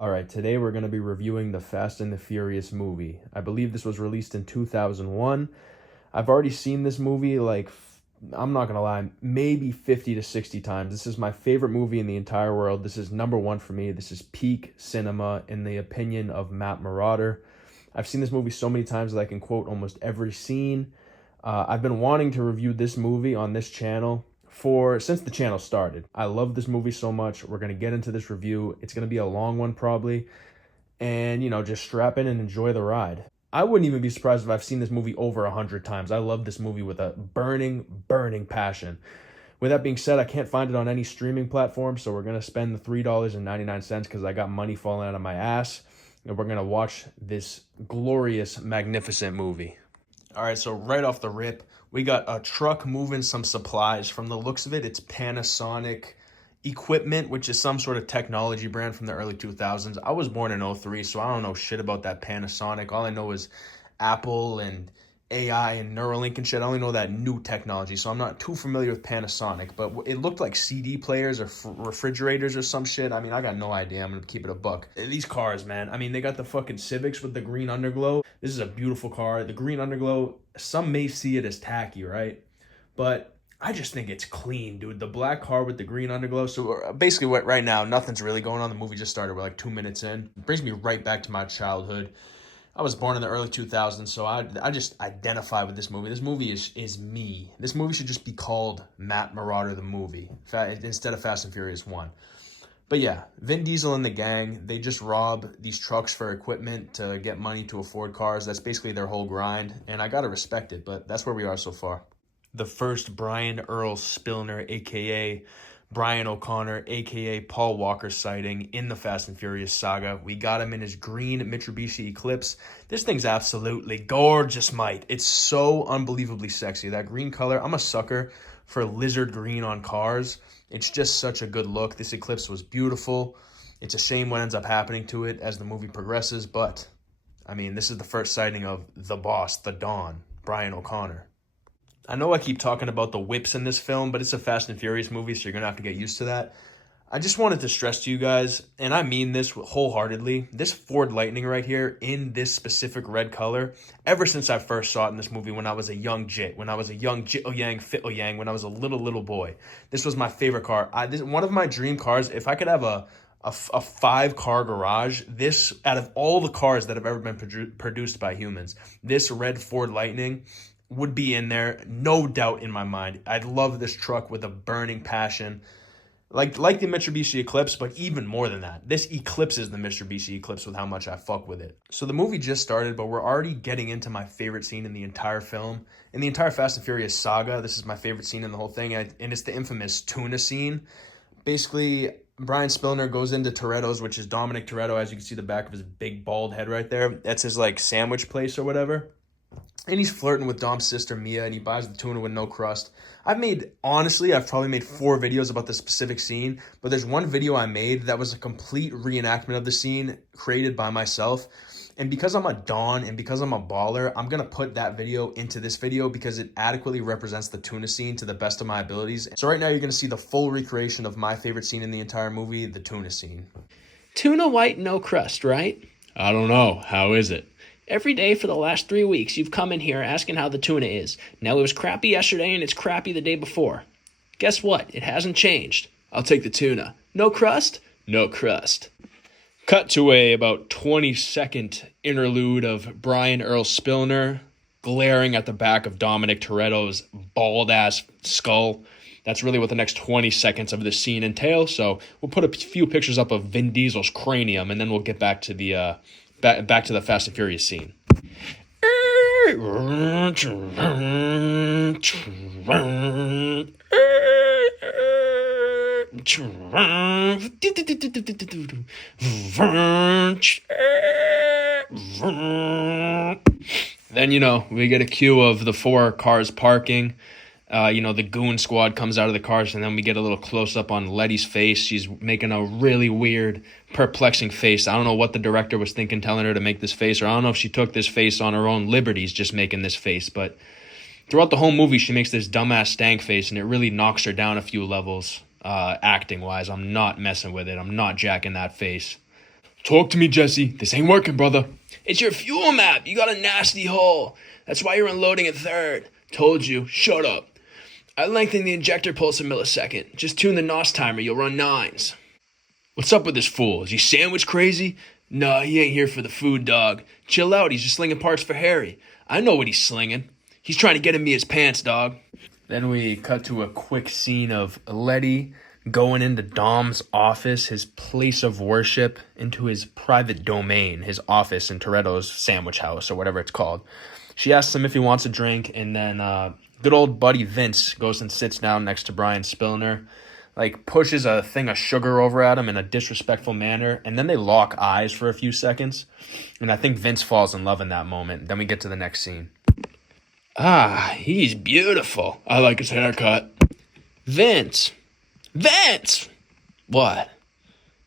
All right, today we're going to be reviewing the Fast and the Furious movie. I believe this was released in 2001. I've already seen this movie I'm not going to lie, maybe 50 to 60 times. This is my favorite movie in the entire world. This is number one for me. This is peak cinema in the opinion of Matt Marauder. I've seen this movie so many times that I can quote almost every scene. I've been wanting to review this movie on this channel since the channel started. I love this movie so much. We're going to get into this review. It's going to be a long one probably. And, just strap in and enjoy the ride. I wouldn't even be surprised if I've seen this movie over 100 times. I love this movie with a burning, burning passion. With that being said, I can't find it on any streaming platform, so we're going to spend the $3.99 because I got money falling out of my ass. And we're going to watch this glorious, magnificent movie. All right, so right off the rip, we got a truck moving some supplies. From the looks of it, it's Panasonic equipment, which is some sort of technology brand from the early 2000s. I was born in '03, so I don't know shit about that Panasonic. All I know is Apple and AI and Neuralink and shit. I only know that new technology, so I'm not too familiar with Panasonic. But it looked like CD players or refrigerators or some shit. I mean, I got no idea. I'm going to keep it a buck. These cars, man. I mean, they got the fucking Civics with the green underglow. This is a beautiful car. The green underglow, some may see it as tacky, right? But I just think it's clean, dude. The black car with the green underglow. So basically right now, nothing's really going on. The movie just started. We're like 2 minutes in. It brings me right back to my childhood. I was born in the early 2000s, so I just identify with this movie. This movie is me. This movie should just be called Matt Marauder the Movie instead of Fast and Furious 1. But yeah, Vin Diesel and the gang, they just rob these trucks for equipment to get money to afford cars. That's basically their whole grind, and I gotta respect it, but that's where we are so far. The first Brian Earl Spillner, a.k.a. Brian O'Connor, a.k.a. Paul Walker sighting in the Fast and Furious saga. We got him in his green Mitsubishi Eclipse. This thing's absolutely gorgeous, mate. It's so unbelievably sexy. That green color, I'm a sucker for lizard green on cars. It's just such a good look. This Eclipse was beautiful. It's a shame what ends up happening to it as the movie progresses, but, I mean, this is the first sighting of the boss, the Don, Brian O'Connor. I know I keep talking about the whips in this film, but it's a Fast and Furious movie, so you're going to have to get used to that. I just wanted to stress to you guys, and I mean this wholeheartedly, this Ford Lightning right here in this specific red color, ever since I first saw it in this movie when I was a young jit, when I was a young jit-o-yang, fit-o-yang, when I was a little boy. This was my favorite car. One of my dream cars, if I could have a 5-car garage, this, out of all the cars that have ever been produced by humans, this red Ford Lightning would be in there, no doubt in my mind. I love this truck with a burning passion. Like the Mitsubishi Eclipse, but even more than that. This eclipses the Mitsubishi Eclipse with how much I fuck with it. So the movie just started, but we're already getting into my favorite scene in the entire film. In the entire Fast and Furious saga, this is my favorite scene in the whole thing, and it's the infamous tuna scene. Basically, Brian Spillner goes into Toretto's, which is Dominic Toretto, as you can see the back of his big bald head right there. That's his, sandwich place or whatever. And he's flirting with Dom's sister, Mia, and he buys the tuna with no crust. I've probably made 4 videos about this specific scene, but there's one video I made that was a complete reenactment of the scene created by myself. And because I'm a Don and because I'm a baller, I'm going to put that video into this video because it adequately represents the tuna scene to the best of my abilities. So right now you're going to see the full recreation of my favorite scene in the entire movie, the tuna scene. Tuna white, no crust, right? I don't know. How is it? Every day for the last 3 weeks, you've come in here asking how the tuna is. Now, it was crappy yesterday and it's crappy the day before. Guess what? It hasn't changed. I'll take the tuna. No crust? No crust. Cut to a about 20-second interlude of Brian Earl Spillner glaring at the back of Dominic Toretto's bald-ass skull. That's really what the next 20 seconds of this scene entail. So we'll put a few pictures up of Vin Diesel's cranium, and then we'll get back to the back to the Fast and Furious scene. Then, we get a cue of the 4 cars parking. The goon squad comes out of the cars, and then we get a little close-up on Letty's face. She's making a really weird, perplexing face. I don't know what the director was thinking telling her to make this face, or I don't know if she took this face on her own liberties just making this face, but throughout the whole movie, she makes this dumbass stank face, and it really knocks her down a few levels, acting-wise. I'm not messing with it. I'm not jacking that face. Talk to me, Jesse. This ain't working, brother. It's your fuel map. You got a nasty hole. That's why you're unloading at third. Told you. Shut up. I lengthened the injector pulse a millisecond. Just tune the NOS timer. You'll run nines. What's up with this fool? Is he sandwich crazy? No, he ain't here for the food, dog. Chill out. He's just slinging parts for Harry. I know what he's slinging. He's trying to get in me his pants, dog. Then we cut to a quick scene of Letty going into Dom's office, his place of worship, into his private domain, his office in Toretto's sandwich house or whatever it's called. She asks him if he wants a drink, and then good old buddy Vince goes and sits down next to Brian Spillner, like pushes a thing of sugar over at him in a disrespectful manner, and then they lock eyes for a few seconds, and I think Vince falls in love in that moment. Then we get to the next scene. Ah, he's beautiful. I like his haircut. Vince! What?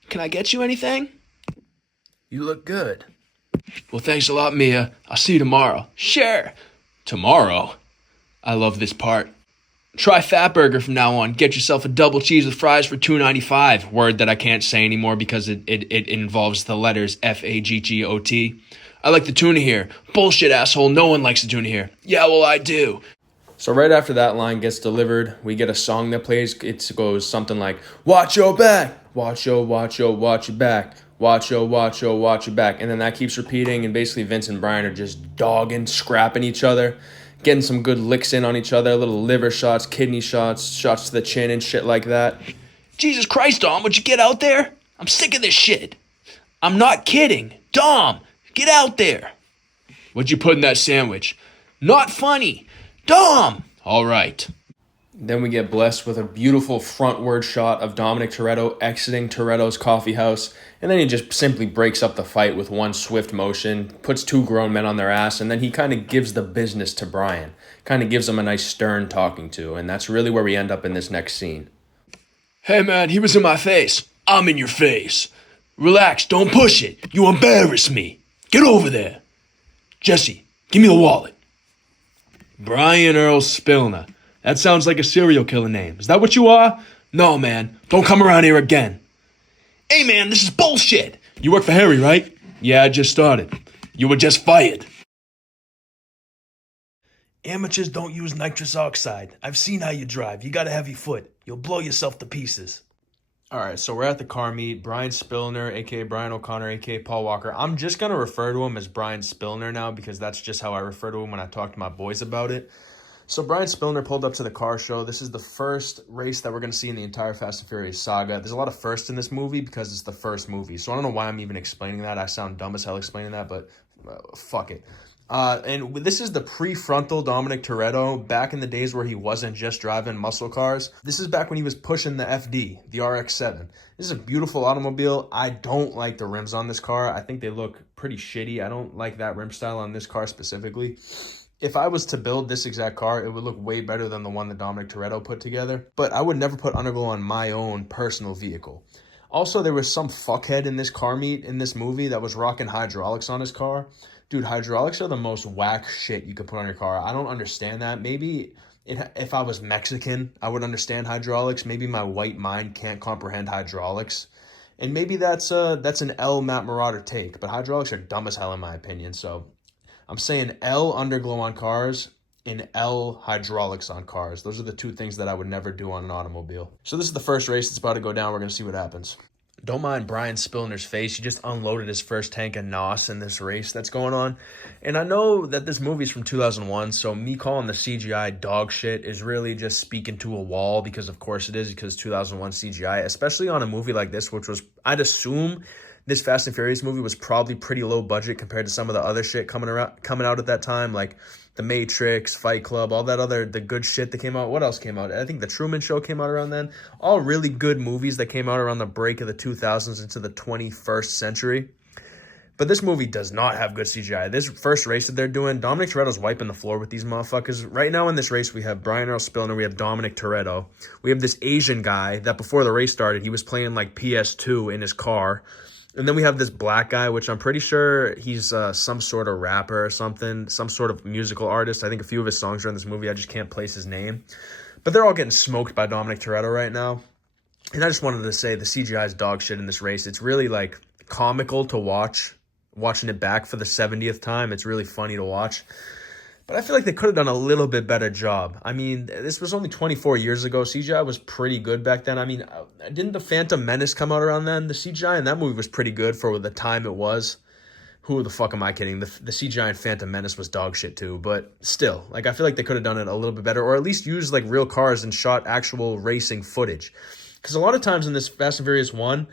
Can I get you anything? You look good. Well, thanks a lot, Mia. I'll see you tomorrow. Sure. Tomorrow? I love this part. Try Fatburger from now on. Get yourself a double cheese with fries for $2.95. Word that I can't say anymore because it involves the letters Faggot. I like the tuna here. Bullshit, asshole. No one likes the tuna here. Yeah, well, I do. So right after that line gets delivered, we get a song that plays. It goes something like, watch your back, watch your back, watch your back. And then that keeps repeating, and basically Vince and Brian are just dogging, scrapping each other, getting some good licks in on each other, little liver shots, kidney shots, shots to the chin and shit like that. Jesus Christ, Dom, would you get out there? I'm sick of this shit. I'm not kidding. Dom, get out there. What'd you put in that sandwich? Not funny. Dom! All right. Then we get blessed with a beautiful frontward shot of Dominic Toretto exiting Toretto's coffee house, and then he just simply breaks up the fight with one swift motion, puts two grown men on their ass, and then he kind of gives the business to Brian, kind of gives him a nice stern talking to, and that's really where we end up in this next scene. Hey man, he was in my face. I'm in your face. Relax, don't push it. You embarrass me. Get over there. Jesse, give me the wallet. Brian Earl Spillner. That sounds like a serial killer name. Is that what you are? No, man. Don't come around here again. Hey, man, this is bullshit. You work for Harry, right? Yeah, I just started. You were just fired. Amateurs don't use nitrous oxide. I've seen how you drive. You got a heavy foot. You'll blow yourself to pieces. All right, so we're at the car meet. Brian Spillner, a.k.a. Brian O'Connor, a.k.a. Paul Walker. I'm just going to refer to him as Brian Spillner now because that's just how I refer to him when I talk to my boys about it. So Brian Spillner pulled up to the car show. This is the first race that we're going to see in the entire Fast and Furious saga. There's a lot of firsts in this movie because it's the first movie. So I don't know why I'm even explaining that. I sound dumb as hell explaining that, but fuck it. And this is the prefrontal Dominic Toretto back in the days where he wasn't just driving muscle cars. This is back when he was pushing the FD, the RX-7. This is a beautiful automobile. I don't like the rims on this car. I think they look pretty shitty. I don't like that rim style on this car specifically. If I was to build this exact car, it would look way better than the one that Dominic Toretto put together. But I would never put underglow on my own personal vehicle. Also, there was some fuckhead in this car meet in this movie that was rocking hydraulics on his car. Dude, hydraulics are the most whack shit you could put on your car. I don't understand that. Maybe if I was Mexican, I would understand hydraulics. Maybe my white mind can't comprehend hydraulics. And maybe that's an L Matt Marauder take. But hydraulics are dumb as hell in my opinion. So I'm saying L underglow on cars and L hydraulics on cars. Those are the two things that I would never do on an automobile. So this is the first race that's about to go down. We're going to see what happens. Don't mind Brian Spillner's face. He just unloaded his first tank of NOS in this race that's going on. And I know that this movie's from 2001, so me calling the CGI dog shit is really just speaking to a wall because of course it is, because 2001 CGI, especially on a movie like this, which was, I'd assume this Fast and Furious movie was probably pretty low budget compared to some of the other shit coming out at that time, like The Matrix, Fight Club, all that the good shit that came out. What else came out? I think The Truman Show came out around then. All really good movies that came out around the break of the 2000s into the 21st century. But this movie does not have good CGI. This first race that they're doing, Dominic Toretto's wiping the floor with these motherfuckers. Right now in this race, we have Brian Earl Spillner, we have Dominic Toretto. We have this Asian guy that before the race started, he was playing like PS2 in his car. And then we have this black guy, which I'm pretty sure he's some sort of rapper or something, some sort of musical artist. I think a few of his songs are in this movie. I just can't place his name. But they're all getting smoked by Dominic Toretto right now. And I just wanted to say the CGI is dog shit in this race. It's really like, comical to watch. Watching it back for the 70th time, it's really funny to watch. But I feel like they could have done a little bit better job. I mean, this was only 24 years ago. CGI was pretty good back then. I mean, didn't the Phantom Menace come out around then? The CGI in that movie was pretty good for the time it was. Who the fuck am I kidding? The CGI in Phantom Menace was dog shit too. But still, like, I feel like they could have done it a little bit better, or at least used like real cars and shot actual racing footage. Because a lot of times in this Fast and Furious 1,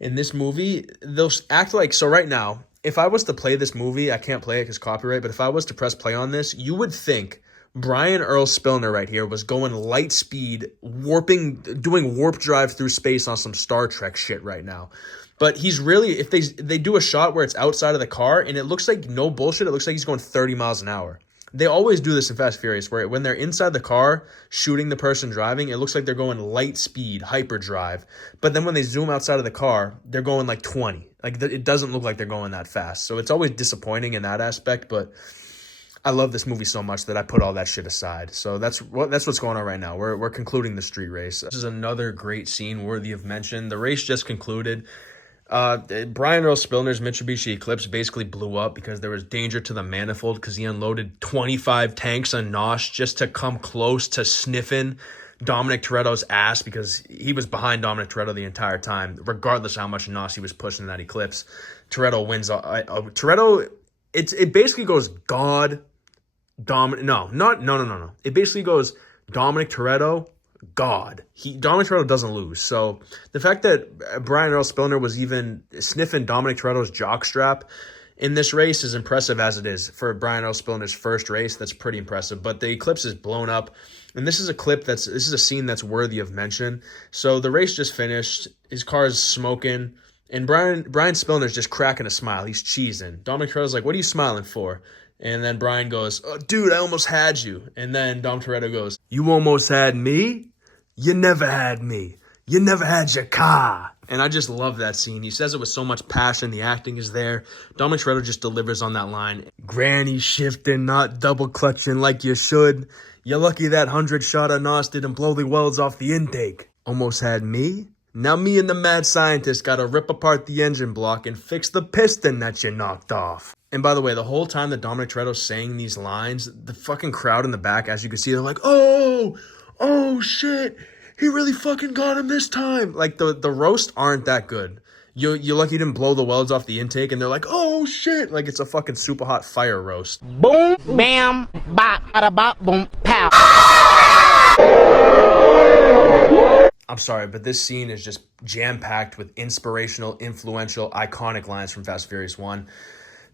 in this movie, they'll act like, so right now, if I was to play this movie, I can't play it because copyright, but if I was to press play on this, you would think Brian Earl Spillner right here was going light speed, doing warp drive through space on some Star Trek shit right now. But he's really, if they do a shot where it's outside of the car, and it looks like, no bullshit, it looks like he's going 30 miles an hour. They always do this in Fast and Furious, where when they're inside the car shooting the person driving, it looks like they're going light speed, hyperdrive. But then when they zoom outside of the car, they're going like 20. Like, it doesn't look like they're going that fast. So it's always disappointing in that aspect, but I love this movie so much that I put all that shit aside. So that's what's going on right now. We're concluding the street race. This is another great scene worthy of mention. The race just concluded. Brian Earl Spillner's Mitsubishi Eclipse basically blew up because there was danger to the manifold because he unloaded 25 tanks on NOS just to come close to sniffing Dominic Toretto's ass, because he was behind Dominic Toretto the entire time, regardless of how much NOS he was pushing in that Eclipse. Toretto wins. Toretto, it basically goes God, Dominic. No. It basically goes Dominic Toretto, God. Dominic Toretto doesn't lose. So the fact that Brian Earl Spillner was even sniffing Dominic Toretto's jockstrap in this race is impressive as it is. For Brian Earl Spillner's first race, that's pretty impressive. But the Eclipse is blown up. And this is a scene that's worthy of mention. So the race just finished. His car is smoking. And Brian Spillner's just cracking a smile. He's cheesing. Dominic Toretto's like, "What are you smiling for?" And then Brian goes, "Oh, dude, I almost had you." And then Dom Toretto goes, "You almost had me? You never had me. You never had your car." And I just love that scene. He says it with so much passion. The acting is there. Dominic Toretto just delivers on that line. "Granny shifting, not double clutching like you should. You're lucky that 100 shot of NOS didn't blow the welds off the intake. Almost had me? Now me and the mad scientist gotta rip apart the engine block and fix the piston that you knocked off." And by the way, the whole time that Dominic Toretto's saying these lines, the fucking crowd in the back, as you can see, they're like, oh shit, he really fucking got him this time. Like, the roasts aren't that good. You're lucky you didn't blow the welds off the intake, and they're like, oh shit, like it's a fucking super hot fire roast. Boom, bam, bop, bada bop, boom, pow. I'm sorry, but this scene is just jam-packed with inspirational, influential, iconic lines from Fast and Furious 1.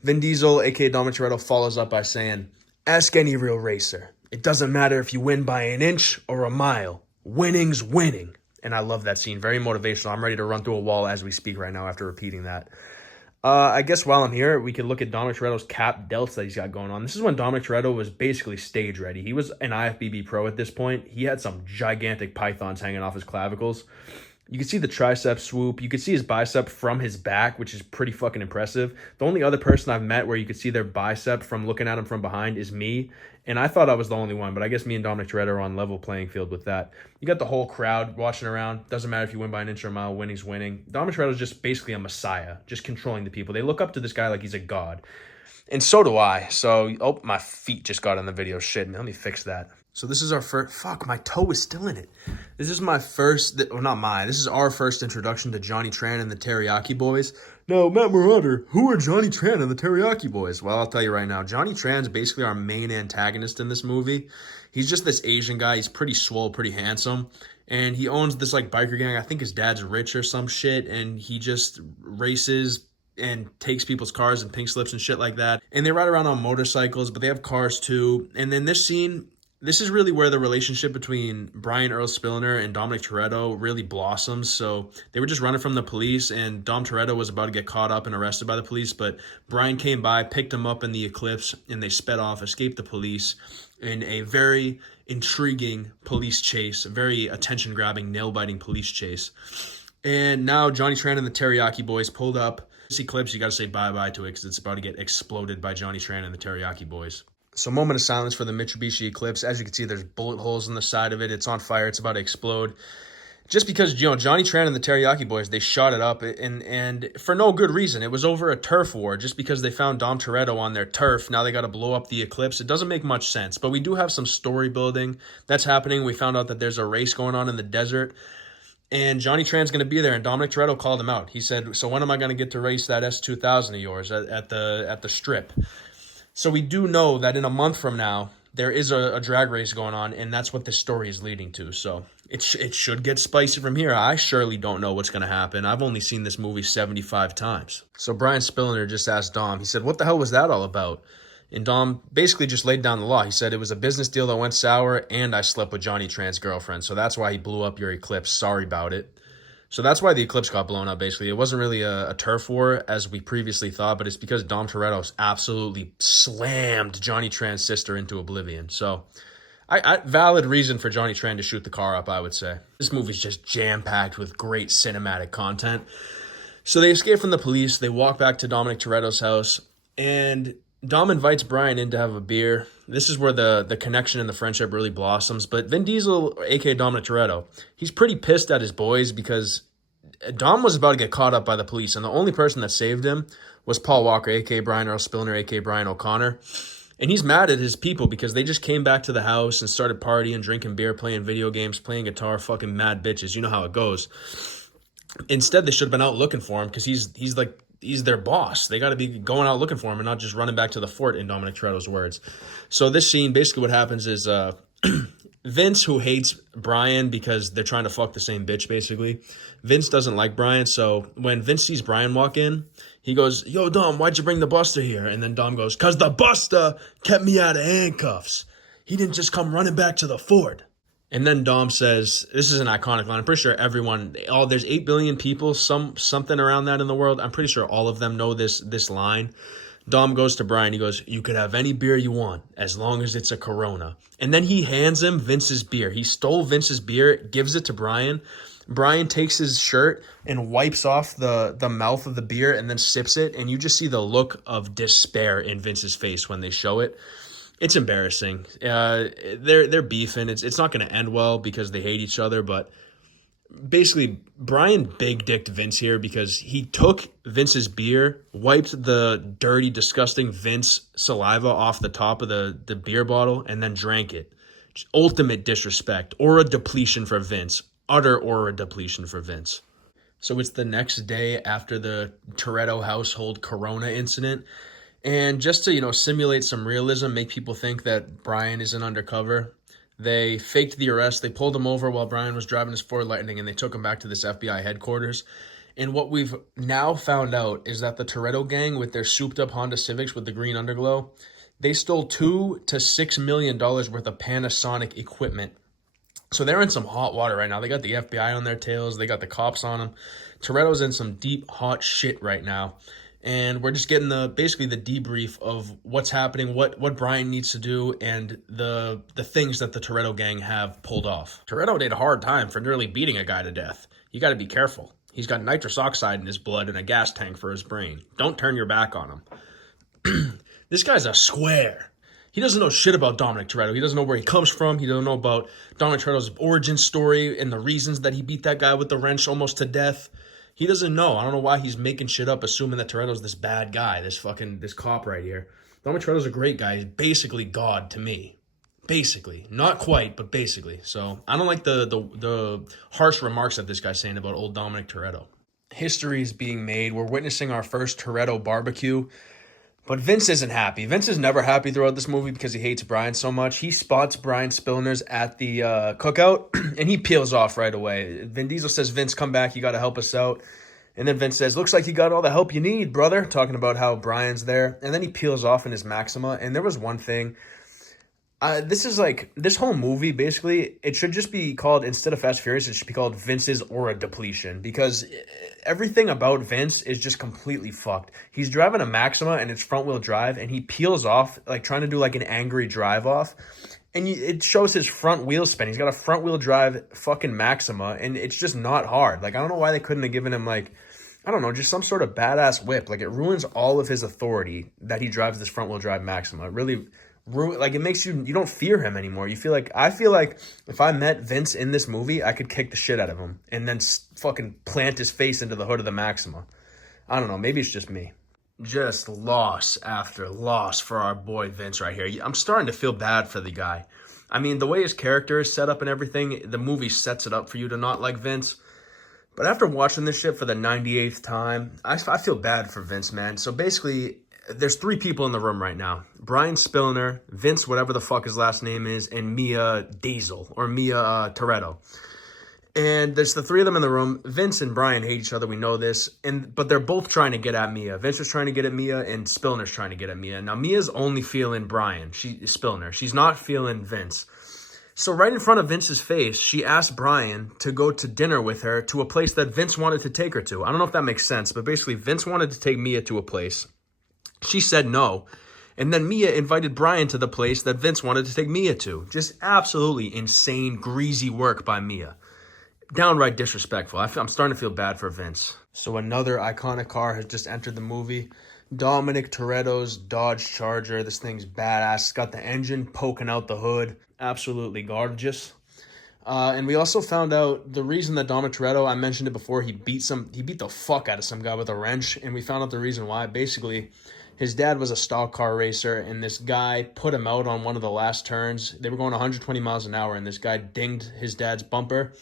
Vin Diesel, aka Dominic Toretto, follows up by saying, "Ask any real racer. It doesn't matter if you win by an inch or a mile. Winning's winning." And I love that scene. Very motivational. I'm ready to run through a wall as we speak right now after repeating that. I guess while I'm here, we could look at Dominic Toretto's cap delts that he's got going on. This is when Dominic Toretto was basically stage ready. He was an IFBB pro at this point. He had some gigantic pythons hanging off his clavicles. You can see the tricep swoop. You can see his bicep from his back, which is pretty fucking impressive. The only other person I've met where you could see their bicep from looking at him from behind is me. And I thought I was the only one, but I guess me and Dominic Toretto are on level playing field with that. You got the whole crowd watching around. Doesn't matter if you win by an inch or a mile, winning's winning. Dominic Toretto's just basically a messiah, just controlling the people. They look up to this guy like he's a god. And so do I. So, my feet just got on the video. Shit, let me fix that. So this is our first, fuck, my toe is still in it. This is my first, well, not mine, this is our first introduction to Johnny Tran and the Teriyaki Boys. Now, Matt Marauder, who are Johnny Tran and the Teriyaki Boys? Well, I'll tell you right now, Johnny Tran's basically our main antagonist in this movie. He's just this Asian guy, he's pretty swole, pretty handsome, and he owns this, like, biker gang. I think his dad's rich or some shit, and he just races and takes people's cars and pink slips and shit like that. And they ride around on motorcycles, but they have cars too. And then this scene, this is really where the relationship between Brian Earl Spillner and Dominic Toretto really blossoms. So they were just running from the police, and Dom Toretto was about to get caught up and arrested by the police, but Brian came by, picked him up in the Eclipse, and they sped off, escaped the police in a very intriguing police chase, a very attention-grabbing, nail-biting police chase. And now Johnny Tran and the Teriyaki Boys pulled up. This Eclipse, you got to say bye-bye to it because it's about to get exploded by Johnny Tran and the Teriyaki Boys. So moment of silence for the Mitsubishi Eclipse. As you can see, there's bullet holes in the side of it. It's on fire. It's about to explode. just because, Johnny Tran and the Teriyaki Boys, they shot it up, and for no good reason. It was over a turf war, just because they found Dom Toretto on their turf. Now they got to blow up the Eclipse. It doesn't make much sense, but we do have some story building that's happening. We found out that there's a race going on in the desert, and Johnny Tran's going to be there, and Dominic Toretto called him out. He said, so when am I going to get to race that S2000 of yours at the strip? So we do know that in a month from now, there is a drag race going on, and that's what this story is leading to. So it should get spicy from here. I surely don't know what's going to happen. I've only seen this movie 75 times. So Brian Spillner just asked Dom, he said, what the hell was that all about? And Dom basically just laid down the law. He said it was a business deal that went sour, and I slept with Johnny Tran's girlfriend. So that's why he blew up your Eclipse. Sorry about it. So that's why the Eclipse got blown up, basically. It wasn't really a turf war, as we previously thought, but it's because Dom Toretto absolutely slammed Johnny Tran's sister into oblivion. So, valid reason for Johnny Tran to shoot the car up, I would say. This movie's just jam-packed with great cinematic content. So they escape from the police, they walk back to Dominic Toretto's house, and Dom invites Brian in to have a beer. This is where the connection and the friendship really blossoms. But Vin Diesel, a.k.a. Dominic Toretto, he's pretty pissed at his boys because Dom was about to get caught up by the police, and the only person that saved him was Paul Walker, a.k.a. Brian Earl Spillner, a.k.a. Brian O'Connor. And he's mad at his people because they just came back to the house and started partying, drinking beer, playing video games, playing guitar, fucking mad bitches. You know how it goes. Instead, they should have been out looking for him because he's their boss. They got to be going out looking for him and not just running back to the fort, in Dominic Toretto's words. So this scene, basically what happens is Vince, who hates Brian because they're trying to fuck the same bitch, basically. Vince doesn't like Brian, so when Vince sees Brian walk in, he goes, yo, Dom, why'd you bring the Buster here? And then Dom goes, because the Buster kept me out of handcuffs. He didn't just come running back to the fort. And then Dom says, this is an iconic line. I'm pretty sure there's 8 billion people, something around that in the world. I'm pretty sure all of them know this line. Dom goes to Brian. He goes, you could have any beer you want as long as it's a Corona. And then he hands him Vince's beer. He stole Vince's beer, gives it to Brian. Brian takes his shirt and wipes off the mouth of the beer and then sips it. And you just see the look of despair in Vince's face when they show it. It's embarrassing. They're beefing. It's not going to end well because they hate each other. But basically, Brian big-dicked Vince here because he took Vince's beer, wiped the dirty, disgusting Vince saliva off the top of the beer bottle, and then drank it. Just ultimate disrespect. Aura depletion for Vince. Utter aura depletion for Vince. So it's the next day after the Toretto household Corona incident. And just to, simulate some realism, make people think that Brian isn't undercover, they faked the arrest. They pulled him over while Brian was driving his Ford Lightning, and they took him back to this FBI headquarters. And what we've now found out is that the Toretto gang, with their souped-up Honda Civics with the green underglow, they stole $2 to $6 million worth of Panasonic equipment. So they're in some hot water right now. They got the FBI on their tails. They got the cops on them. Toretto's in some deep, hot shit right now. And we're just getting basically the debrief of what's happening, what Brian needs to do, and the things that the Toretto gang have pulled off. Toretto did a hard time for nearly beating a guy to death. You got to be careful. He's got nitrous oxide in his blood and a gas tank for his brain. Don't turn your back on him. This guy's a square. He doesn't know shit about Dominic Toretto. He doesn't know where he comes from. He doesn't know about Dominic Toretto's origin story and the reasons that he beat that guy with the wrench almost to death. He doesn't know. I don't know why he's making shit up, assuming that Toretto's this bad guy, this cop right here. Dominic Toretto's a great guy. He's basically God to me. Basically. Not quite, but basically. So I don't like the harsh remarks that this guy's saying about old Dominic Toretto. History is being made. We're witnessing our first Toretto barbecue. But Vince isn't happy. Vince is never happy throughout this movie because he hates Brian so much. He spots Brian Spillner's at the cookout, and he peels off right away. Vin Diesel says, Vince, come back. You got to help us out. And then Vince says, looks like you got all the help you need, brother, talking about how Brian's there. And then he peels off in his Maxima. And there was one thing. This whole movie, basically, it should just be called, instead of Fast and Furious, it should be called Vince's Aura Depletion, because everything about Vince is just completely fucked. He's driving a Maxima and it's front wheel drive, and he peels off, trying to do an angry drive off, and it shows his front wheel spin. He's got a front wheel drive fucking Maxima, and it's just not hard. I don't know why they couldn't have given him just some sort of badass whip. It ruins all of his authority that he drives this front wheel drive Maxima. It really Like, it makes you don't fear him anymore. I feel like if I met Vince in this movie, I could kick the shit out of him and then fucking plant his face into the hood of the Maxima. I don't know, maybe it's just me. Just loss after loss for our boy Vince right here. I'm starting to feel bad for the guy. I mean, the way his character is set up and everything, the movie sets it up for you to not like Vince. But after watching this shit for the 98th time, I feel bad for Vince, man. So basically, there's 3 people in the room right now. Brian Spillner, Vince, whatever the fuck his last name is, and Mia Diesel, or Mia Toretto. And there's the 3 of them in the room. Vince and Brian hate each other, we know this. But they're both trying to get at Mia. Vince is trying to get at Mia, and Spillner's trying to get at Mia. Now, Mia's only feeling Spillner. She's not feeling Vince. So right in front of Vince's face, she asked Brian to go to dinner with her to a place that Vince wanted to take her to. I don't know if that makes sense, but basically Vince wanted to take Mia to a place. She said no. And then Mia invited Brian to the place that Vince wanted to take Mia to. Just absolutely insane, greasy work by Mia. Downright disrespectful. I'm starting to feel bad for Vince. So another iconic car has just entered the movie. Dominic Toretto's Dodge Charger. This thing's badass. It's got the engine poking out the hood. Absolutely gorgeous. And we also found out the reason that Dominic Toretto, I mentioned it before, he beat the fuck out of some guy with a wrench. And we found out the reason why. Basically, his dad was a stock car racer, and this guy put him out on one of the last turns. They were going 120 miles an hour, and this guy dinged his dad's bumper,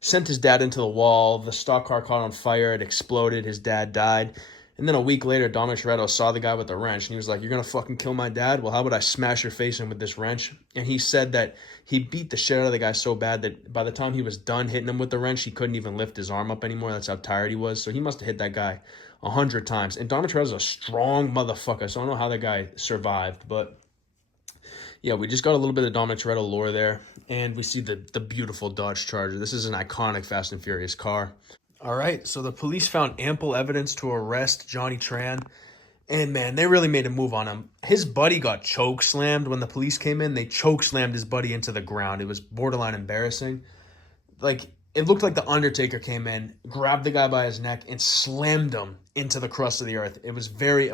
sent his dad into the wall. The stock car caught on fire. It exploded. His dad died. And then a week later, Dominic Toretto saw the guy with the wrench, and he was like, "You're going to fucking kill my dad? Well, how about I smash your face in with this wrench?" And he said that he beat the shit out of the guy so bad that by the time he was done hitting him with the wrench, he couldn't even lift his arm up anymore. That's how tired he was. So he must have hit that guy 100 times. And Dominic Toretto's a strong motherfucker, so I don't know how that guy survived. But yeah, we just got a little bit of Dominic Toretto lore there, and we see the beautiful Dodge Charger. This is an iconic Fast and Furious car. All right, so the police found ample evidence to arrest Johnny Tran, and man, they really made a move on him. His buddy got choke slammed when the police came in. They choke slammed his buddy into the ground. It was borderline embarrassing. Like, it looked like the Undertaker came in, grabbed the guy by his neck, and slammed him into the crust of the earth. It was a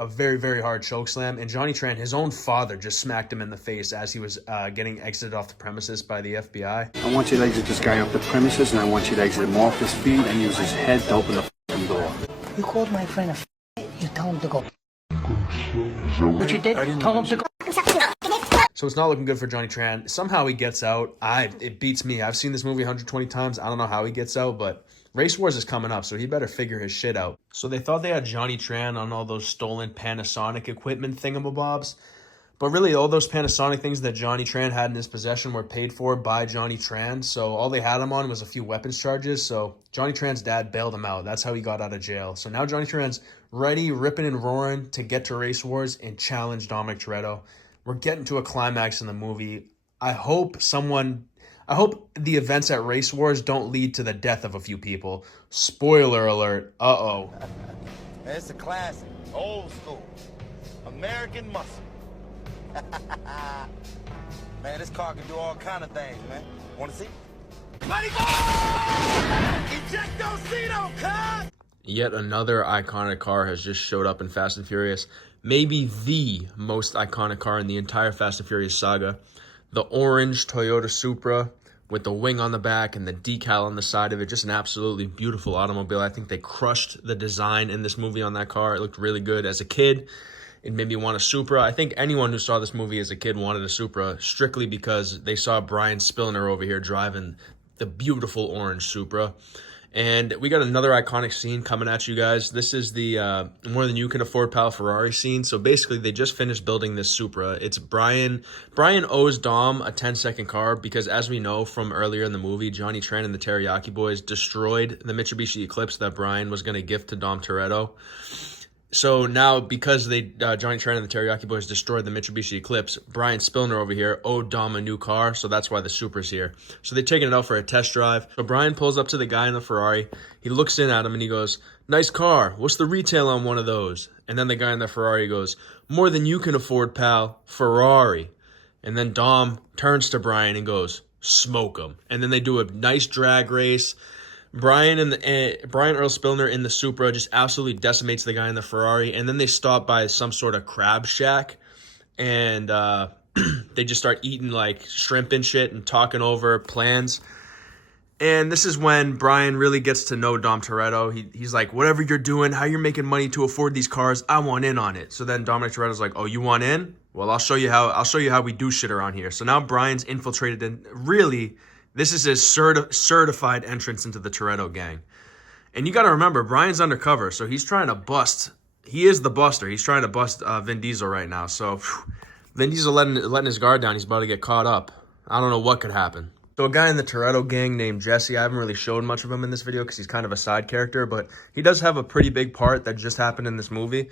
very, very hard choke slam, and Johnny Tran, his own father, just smacked him in the face as he was getting exited off the premises by the FBI. I want you to exit this guy off the premises, and I want you to exit him off his feet and use his head to open the f***ing door. You called my friend a f***. You told him to go. What you did? Told him to go. So it's not looking good for Johnny Tran. Somehow he gets out. It beats me. I've seen this movie 120 times. I don't know how he gets out, but Race Wars is coming up, so he better figure his shit out. So they thought they had Johnny Tran on all those stolen Panasonic equipment thingamabobs, but really all those Panasonic things that Johnny Tran had in his possession were paid for by Johnny Tran, so all they had him on was a few weapons charges, so Johnny Tran's dad bailed him out. That's how he got out of jail. So now Johnny Tran's ready, ripping and roaring to get to Race Wars and challenge Dominic Toretto. We're getting to a climax in the movie. I hope the events at Race Wars don't lead to the death of a few people. Spoiler alert. Uh-oh. It's a classic, old school, American muscle. Man, this car can do all kind of things, man. Want to see? Mighty go! Ejectocito, cuz! Yet another iconic car has just showed up in Fast and Furious. Maybe the most iconic car in the entire Fast and Furious saga. The orange Toyota Supra with the wing on the back and the decal on the side of it. Just an absolutely beautiful automobile. I think they crushed the design in this movie on that car. It looked really good. As a kid, it made me want a Supra. I think anyone who saw this movie as a kid wanted a Supra strictly because they saw Brian Spillner over here driving the beautiful orange Supra. And we got another iconic scene coming at you guys. This is the More Than You Can Afford Pal Ferrari scene. So basically, they just finished building this Supra. It's Brian owes Dom a 10-second car because, as we know from earlier in the movie, Johnny Tran and the Teriyaki Boys destroyed the Mitsubishi Eclipse that Brian was going to gift to Dom Toretto. So now, because Johnny Tran and the Teriyaki Boys destroyed the Mitsubishi Eclipse, Brian Spillner over here owed Dom a new car, so that's why the Supra's here. So they're taking it out for a test drive. So Brian pulls up to the guy in the Ferrari. He looks in at him and he goes, "Nice car. What's the retail on one of those?" And then the guy in the Ferrari goes, "More than you can afford, pal. Ferrari." And then Dom turns to Brian and goes, "Smoke 'em." And then they do a nice drag race. Brian Earl Spillner in the Supra just absolutely decimates the guy in the Ferrari, and then they stop by some sort of crab shack, and They just start eating like shrimp and shit and talking over plans. And this is when Brian really gets to know Dom Toretto. He's like, whatever you're doing, how you're making money to afford these cars, I want in on it. So then Dominic Toretto's like, oh, you want in? Well, I'll show you how we do shit around here. So now Brian's infiltrated, and really, this is his certified entrance into the Toretto gang. And you got to remember, Brian's undercover, so he's trying to bust. He is the buster. He's trying to bust Vin Diesel right now. So Vin Diesel letting his guard down. He's about to get caught up. I don't know what could happen. So a guy in the Toretto gang named Jesse, I haven't really showed much of him in this video because he's kind of a side character, but he does have a pretty big part that just happened in this movie.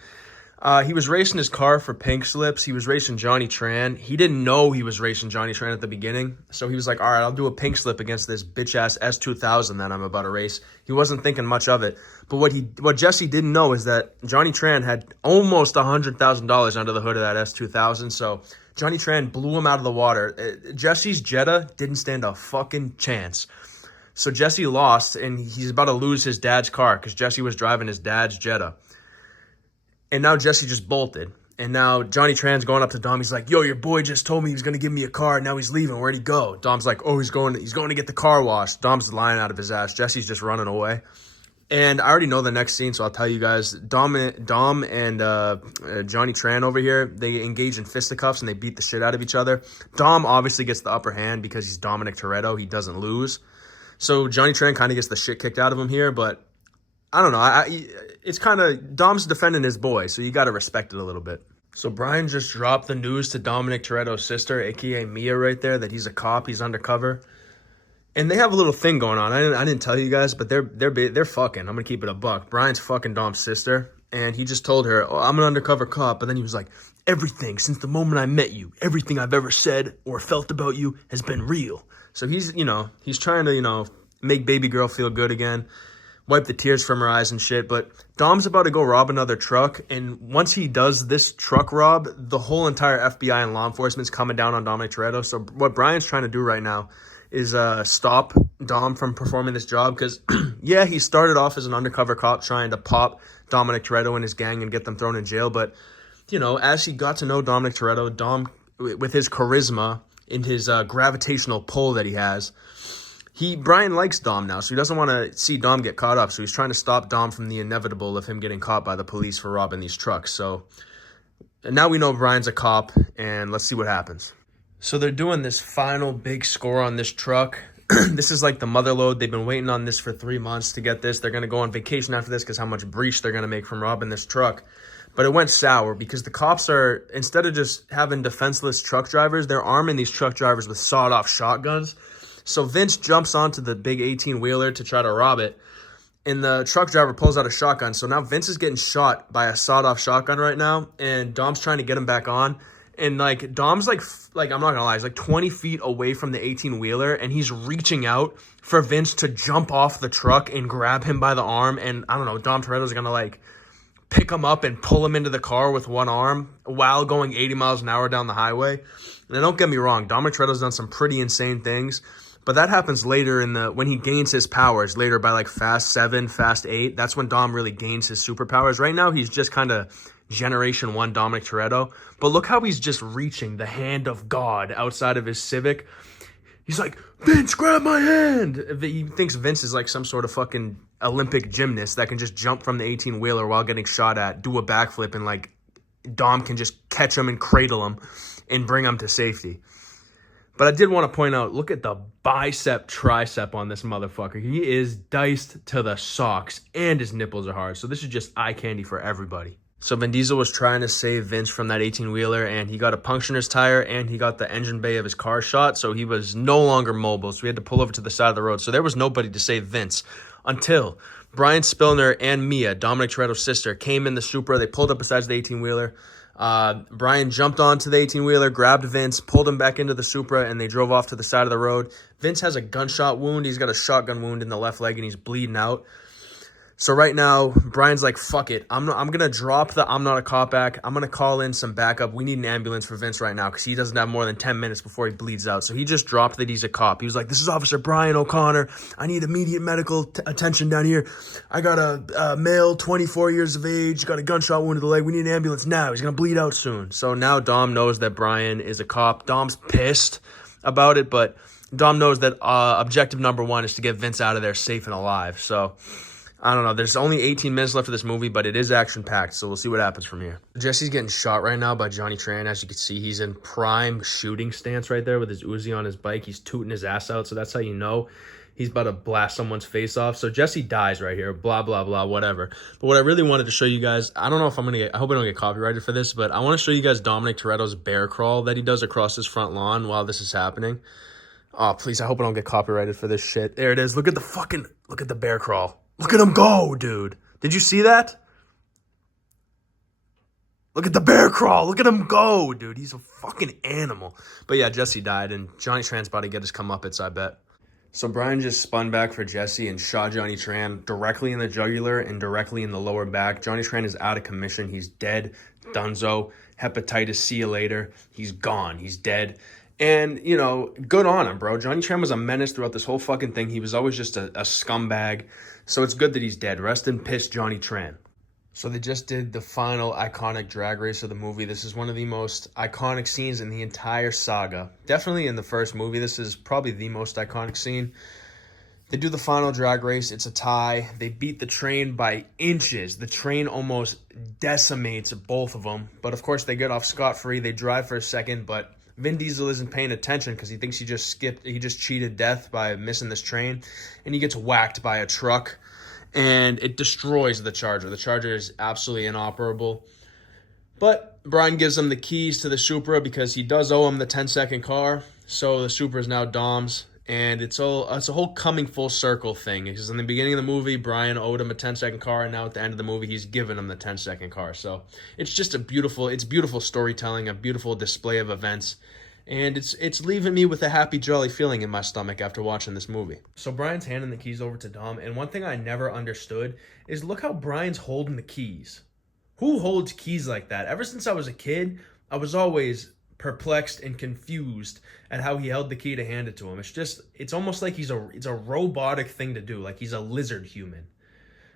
He was racing his car for pink slips. He was racing Johnny Tran. He didn't know he was racing Johnny Tran at the beginning. So he was like, all right, I'll do a pink slip against this bitch-ass S2000 that I'm about to race. He wasn't thinking much of it. But what Jesse didn't know is that Johnny Tran had almost $100,000 under the hood of that S2000. So Johnny Tran blew him out of the water. Jesse's Jetta didn't stand a fucking chance. So Jesse lost, and he's about to lose his dad's car because Jesse was driving his dad's Jetta. And now Jesse just bolted. And now Johnny Tran's going up to Dom. He's like, yo, your boy just told me he was going to give me a car. Now he's leaving. Where'd he go? Dom's like, oh, he's going to get the car washed. Dom's lying out of his ass. Jesse's just running away. And I already know the next scene, so I'll tell you guys. Dom and Johnny Tran over here, they engage in fisticuffs and they beat the shit out of each other. Dom obviously gets the upper hand because he's Dominic Toretto. He doesn't lose. So Johnny Tran kind of gets the shit kicked out of him here, but I don't know. It's kind of, Dom's defending his boy, so you got to respect it a little bit. So Brian just dropped the news to Dominic Toretto's sister, a.k.a. Mia right there, that he's a cop, he's undercover. And they have a little thing going on. I didn't tell you guys, but they're fucking. I'm going to keep it a buck. Brian's fucking Dom's sister, and he just told her, oh, I'm an undercover cop. But then he was like, everything, since the moment I met you, everything I've ever said or felt about you has been real. So he's trying to, make baby girl feel good again. Wipe the tears from her eyes and shit. But Dom's about to go rob another truck. And once he does this truck rob, the whole entire FBI and law enforcement's coming down on Dominic Toretto. So what Brian's trying to do right now is stop Dom from performing this job. Because, yeah, he started off as an undercover cop trying to pop Dominic Toretto and his gang and get them thrown in jail. But, as he got to know Dominic Toretto, Dom, with his charisma and his gravitational pull that he has, Brian likes Dom now, so he doesn't want to see Dom get caught up. So he's trying to stop Dom from the inevitable of him getting caught by the police for robbing these trucks. So now we know Brian's a cop, and let's see what happens. So they're doing this final big score on this truck. This is like the mother load. They've been waiting on this for 3 months to get this. They're going to go on vacation after this because how much breach they're going to make from robbing this truck. But it went sour because the cops are, instead of just having defenseless truck drivers, they're arming these truck drivers with sawed-off shotguns. So Vince jumps onto the big 18-wheeler to try to rob it, and the truck driver pulls out a shotgun. So now Vince is getting shot by a sawed-off shotgun right now, and Dom's trying to get him back on. And, Dom's, I'm not going to lie, he's, 20 feet away from the 18-wheeler, and he's reaching out for Vince to jump off the truck and grab him by the arm. And, I don't know, Dom Toretto's going to, pick him up and pull him into the car with one arm while going 80 miles an hour down the highway. Now, don't get me wrong, Dominic Toretto's done some pretty insane things. But that happens later when he gains his powers, later by Fast 7, Fast 8. That's when Dom really gains his superpowers. Right now, he's just kind of Generation 1 Dominic Toretto. But look how he's just reaching the hand of God outside of his Civic. He's like, Vince, grab my hand. He thinks Vince is some sort of fucking Olympic gymnast that can just jump from the 18-wheeler while getting shot at, do a backflip, and Dom can just catch him and cradle him and bring him to safety. But I did want to point out, look at the bicep tricep on this motherfucker. He is diced to the socks, and his nipples are hard. So this is just eye candy for everybody. So Vin Diesel was trying to save Vince from that 18-wheeler, and he got a puncture in his tire, and he got the engine bay of his car shot, so he was no longer mobile. So we had to pull over to the side of the road. So there was nobody to save Vince until Brian Spillner and Mia, Dominic Toretto's sister, came in the Supra. They pulled up beside the 18-wheeler. Brian jumped onto the 18-wheeler, grabbed Vince, pulled him back into the Supra, and they drove off to the side of the road. Vince has a gunshot wound. He's got a shotgun wound in the left leg, and he's bleeding out. So right now, Brian's like, fuck it. I'm going to drop the I'm not a cop act. I'm going to call in some backup. We need an ambulance for Vince right now because he doesn't have more than 10 minutes before he bleeds out. So he just dropped that he's a cop. He was like, this is Officer Brian O'Connor. I need immediate medical attention down here. I got a male, 24 years of age, got a gunshot wound to the leg. We need an ambulance now. He's going to bleed out soon. So now Dom knows that Brian is a cop. Dom's pissed about it, but Dom knows that objective number one is to get Vince out of there safe and alive. So I don't know. There's only 18 minutes left of this movie, but it is action-packed, so we'll see what happens from here. Jesse's getting shot right now by Johnny Tran. As you can see, he's in prime shooting stance right there with his Uzi on his bike. He's tooting his ass out, so that's how you know he's about to blast someone's face off. So Jesse dies right here, blah, blah, blah, whatever. But what I really wanted to show you guys, I don't know if I'm going to get, I hope I don't get copyrighted for this, but I want to show you guys Dominic Toretto's bear crawl that he does across his front lawn while this is happening. Oh, please, I hope I don't get copyrighted for this shit. There it is. Look at the bear crawl. Look at him go, dude. Did you see that? Look at the bear crawl. Look at him go, dude. He's a fucking animal. But yeah, Jesse died, and Johnny Tran's about to get his comeuppance, I bet. So Brian just spun back for Jesse and shot Johnny Tran directly in the jugular and directly in the lower back. Johnny Tran is out of commission. He's dead. Dunzo. Hepatitis. See you later. He's gone. He's dead. And, you know, good on him, bro. Johnny Tran was a menace throughout this whole fucking thing. He was always just a scumbag. So it's good that he's dead. Rest in piss, Johnny Tran. So they just did the final iconic drag race of the movie. This is one of the most iconic scenes in the entire saga. Definitely in the first movie. This is probably the most iconic scene. They do the final drag race. It's a tie. They beat the train by inches. The train almost decimates both of them. But of course, they get off scot-free. They drive for a second, but Vin Diesel isn't paying attention because he thinks he just cheated death by missing this train, and he gets whacked by a truck, and it destroys the Charger. The Charger is absolutely inoperable. But Brian gives him the keys to the Supra because he does owe him the 10-second car, so the Supra is now Dom's, and it's a whole coming full circle thing because in the beginning of the movie, Brian owed him a 10-second car, and now at the end of the movie, he's given him the 10-second car. So it's just beautiful storytelling, a beautiful display of events, and it's leaving me with a happy, jolly feeling in my stomach after watching this movie. So Brian's handing the keys over to Dom, and one thing I never understood is look how Brian's holding the keys. Who holds keys like that? Ever since I was a kid, I was always perplexed and confused at how he held the key to hand it to him. It's almost like it's a robotic thing to do, like he's a lizard human.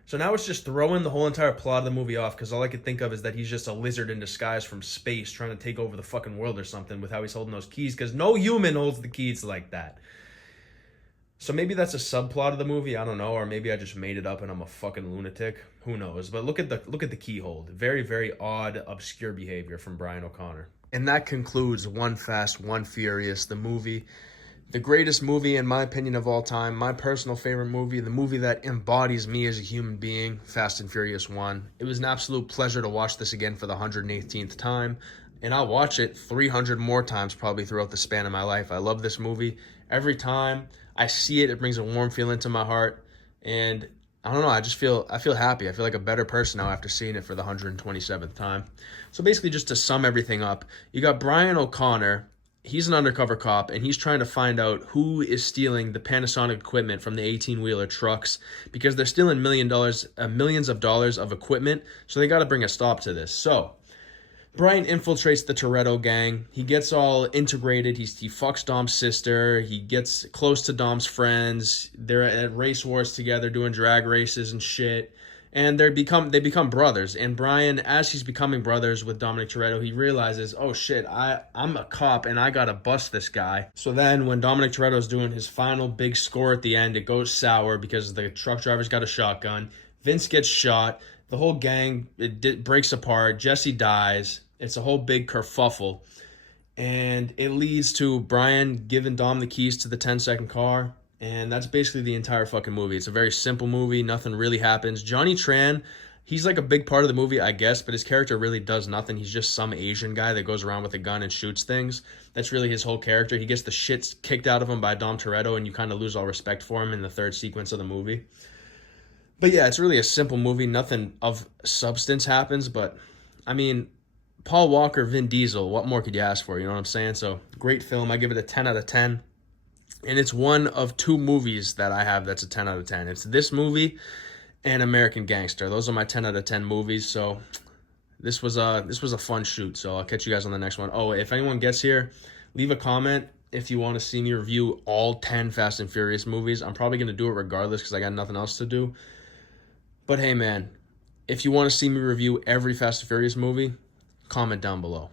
So now it's just throwing the whole entire plot of the movie off because all I could think of is that he's just a lizard in disguise from space trying to take over the fucking world or something with how he's holding those keys because no human holds the keys like that. So maybe that's a subplot of the movie, I don't know, or maybe I just made it up and I'm a fucking lunatic. Who knows? But look at the key hold. Very, very odd, obscure behavior from Brian O'Connor. And that concludes One Fast, One Furious, the movie. The greatest movie, in my opinion, of all time. My personal favorite movie. The movie that embodies me as a human being. Fast and Furious 1. It was an absolute pleasure to watch this again for the 118th time. And I'll watch it 300 more times probably throughout the span of my life. I love this movie. Every time I see it, it brings a warm feeling to my heart. And I don't know, I feel happy. I feel like a better person now after seeing it for the 127th time. So basically, just to sum everything up, you got Brian O'Connor. He's an undercover cop, and he's trying to find out who is stealing the Panasonic equipment from the 18-wheeler trucks because they're stealing millions of dollars of equipment, so they got to bring a stop to this. So Brian infiltrates the Toretto gang. He gets all integrated. He fucks Dom's sister. He gets close to Dom's friends. They're at race wars together doing drag races and shit. And they become brothers. And Brian, as he's becoming brothers with Dominic Toretto, he realizes, oh shit, I'm a cop and I gotta bust this guy. So then when Dominic Toretto's doing his final big score at the end, it goes sour because the truck driver's got a shotgun. Vince gets shot. The whole gang, it breaks apart. Jesse dies. It's a whole big kerfuffle. And it leads to Brian giving Dom the keys to the 10-second car. And that's basically the entire fucking movie. It's a very simple movie. Nothing really happens. Johnny Tran, he's like a big part of the movie, I guess, but his character really does nothing. He's just some Asian guy that goes around with a gun and shoots things. That's really his whole character. He gets the shit kicked out of him by Dom Toretto, and you kind of lose all respect for him in the third sequence of the movie. But yeah, it's really a simple movie. Nothing of substance happens, but I mean, Paul Walker, Vin Diesel, what more could you ask for? You know what I'm saying? So great film. I give it a 10 out of 10. And it's one of two movies that I have that's a 10 out of 10. It's this movie and American Gangster. Those are my 10 out of 10 movies. So this was a fun shoot. So I'll catch you guys on the next one. Oh, if anyone gets here, leave a comment if you want to see me review all 10 Fast and Furious movies. I'm probably going to do it regardless because I got nothing else to do. But hey, man, if you want to see me review every Fast and Furious movie, comment down below.